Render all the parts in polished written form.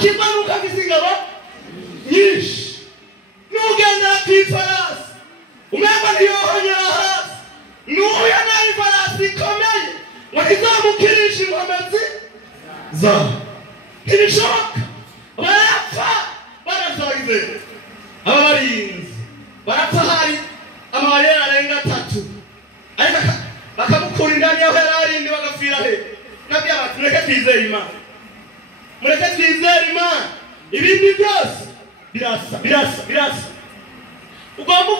akimanuka afise ingabo nyinshi n'ugendera kw'ifarasi umwema ntiyohonyera hasi n'uya nayo ifarasi ikomeye ngo ntizamukirisha inkomezi zawe ntibishoboka barapfa barazagize aba barinzi barapfa hari amabariyeri arenga 3 ariko bakamukura indani yaho yararindi bagapfira he nabyo abantu mureke twizere Imana mureke twizere Imana ibindi byose birasa ugomba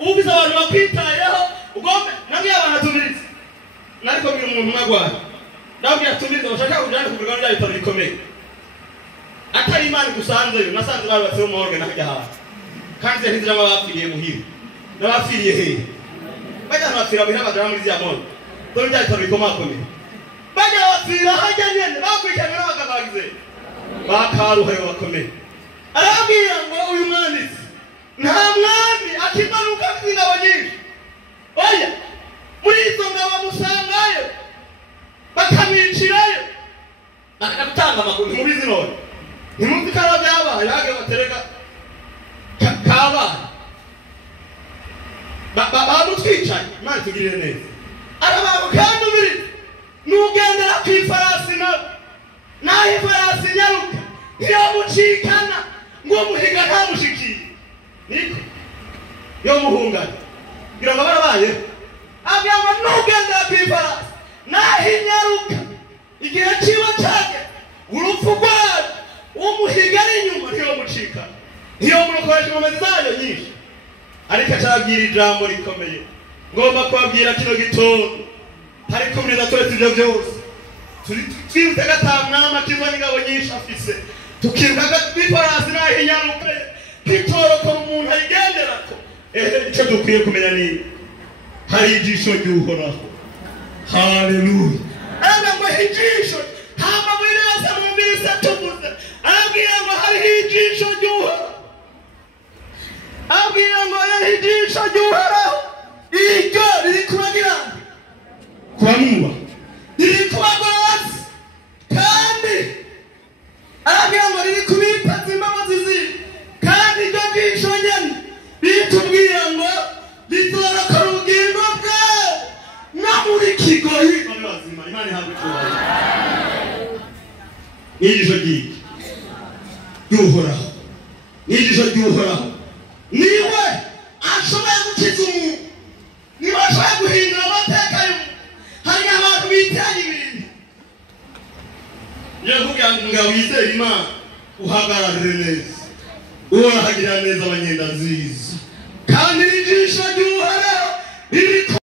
ubiza abantu bakwitayeho ugomba nabyo abantu tubirize nariko biri umuntu mwagwana nabyo tubirize bashaka kujana kugurwa n'ibyo bitaro bikomeye atari Imana gusanzeyo nasanze barubatse mu morgue nakajya hafi kandi ntizira bapfiriye muhira n'abapfiriye he bajya bapfira bihabagara muri zya morgue dore bya bitaro bikomakomeye bajya bapfira hajya nyene bakwikana n'abagabagize bakaruhaye bakomeye arabwira ngo uyu mwanditsi nta mwami akimanuka kw'ingabo nyinshi oya muri izo ngabo musangayo bakamwicirayo bakatanga amakuru ntimubizi none ntimuzi ko arabyo yabaye bage batereka kabaye bamutwicaye Imana tugirire neza arabantu kandi ubiri n'ugendera kw'ifarasi naho ifarasi nyaruka iyo mucikana ngo muhiga ntamushikiye niko yo muhungana kugira ngo barabaye abwira ngo n'ugendera kw'ifarasi naho inyaruka igihe ciwe cage urupfu rwayo umuhiga ari inyuma ntiyo mucikana ntiyo mukoresha inkomezi zayo nyinshi ariko acabwira ijambo rikomeye ngomba kubabwira kino gitondo hari kumuriza twese ibyo byose twirute gatamwama kizwa n'ingabo nyinshi afise tukiruka kw'ifarasi naho inyaruka kitoroka umuntu ayigenderako icyo dukwiye kumenya ni hari ijisho ry'Uhoraho haleluya ngo ijisho hama muri yose mwumvise tuvuze arabwira ngo hari ijisho ry'Uhoraho abwira ngo ijisho ry'Uhoraho iryo riri kubagira kubanuba riri kubagoroza kandi arabwira ngo riri kubitaza imbabazi ziwe kandi iryo jisho nyene bitubwira ngo rizorakora ubugingo bwawe no muri kigoyi bazima Imana ihabwe icyubahiro n'ijisho ry'Uhoraho n'ijisho ry'Uhoraho niwe ashoboye gukiza umuntu niwe ashoboye guhindura amateka y'umuntu hari abantu bitanye ibintu niyo kugira ngo wizere Imana uhagararire neza urahagirira neza abanyenda nziza kandi n'ijisho